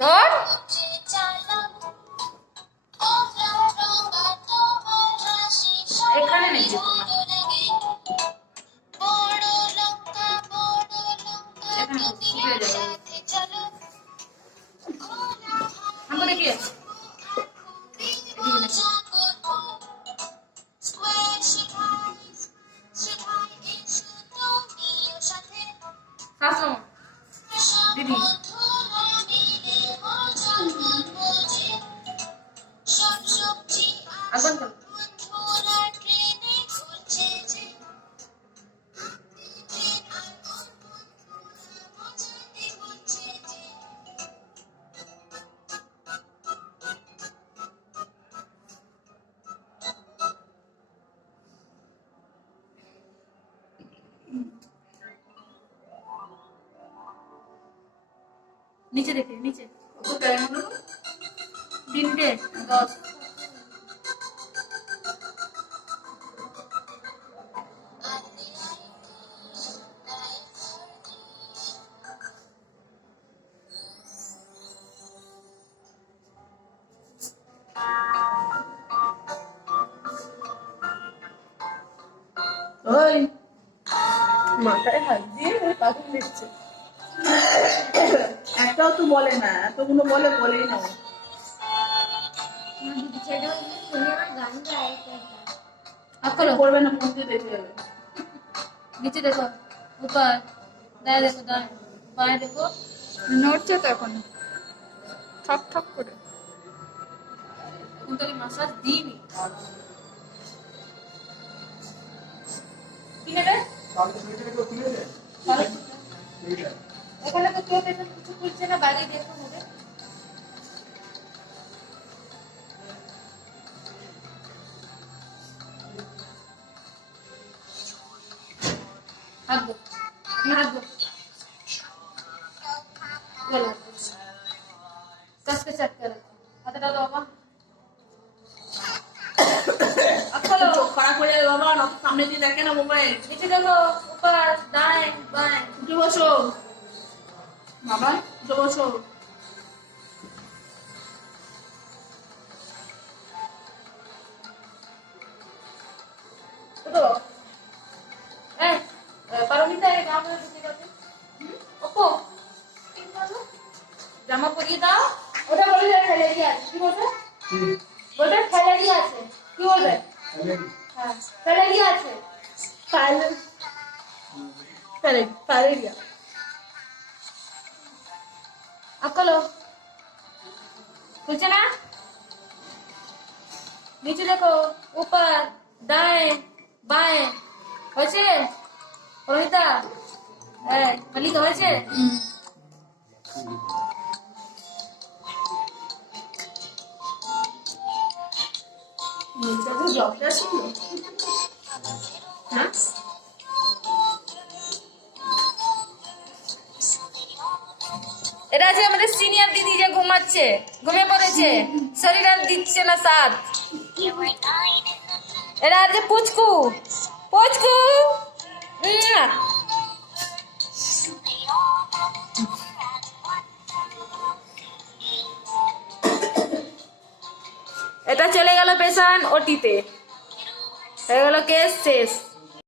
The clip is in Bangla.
ধর এখানে নেই हमको देखिए दीदी अपन को नीचे देखिए नीचे दिन के 10 ওই মাথায় হাত দিয়ে কাকুন দিচ্ছে একটাও তো বলে না, এতগুলো বলেই না। अक्कल করবে না, মন দিয়ে দেখে যাবে। नीचे देखो ऊपर दाएं देखो दाएं बाएं देखो নড়ছে তো এখন ঠক ঠক করে। उनका मसाज दी नहीं কি হবে এখানে তো কেউ পেছন কিছু খুলছে না, বাইরে দেখো হবে हाथ दो हाथ दो गला कस के सेट कर हाथ डालो बाबा अक्कल চোখ খারাপ হয়ে যাবে বাবা, না তো সামনে দিয়ে দেখে না মোবাইল। नीचे देखो ऊपर दाएं बाएं উঠে বসো বাবা, উঠে বসো। तो ए पारमिता एक काम করে দিতে পারবে ওপো ঠিক বলো জামা পরিয়ে দাও ওটা বলে যে ফেলে দিয়ে আছে কি বলবে বলবে ফেলে দিয়ে আছে কি বলবে হ্যাঁ ফেলে দিয়ে আছে পারে গিয়া अक्कलो कुछ ना नीचे देखो ऊपर दाएं बाएं হয়েছে রোহিতা খালি তো হয়েছে জবটা ছিল হ্যাঁ এটা আছে আমাদের সিনিয়র দিদি যে ঘুমাচ্ছে ঘুমিয়ে পড়েছে শরীর আর দিচ্ছে না সাথ এরা আছে পুচকু পুচকু এটা চলে গেল পেশেন্ট ওটিতে হয়ে গেল কেস শেষ।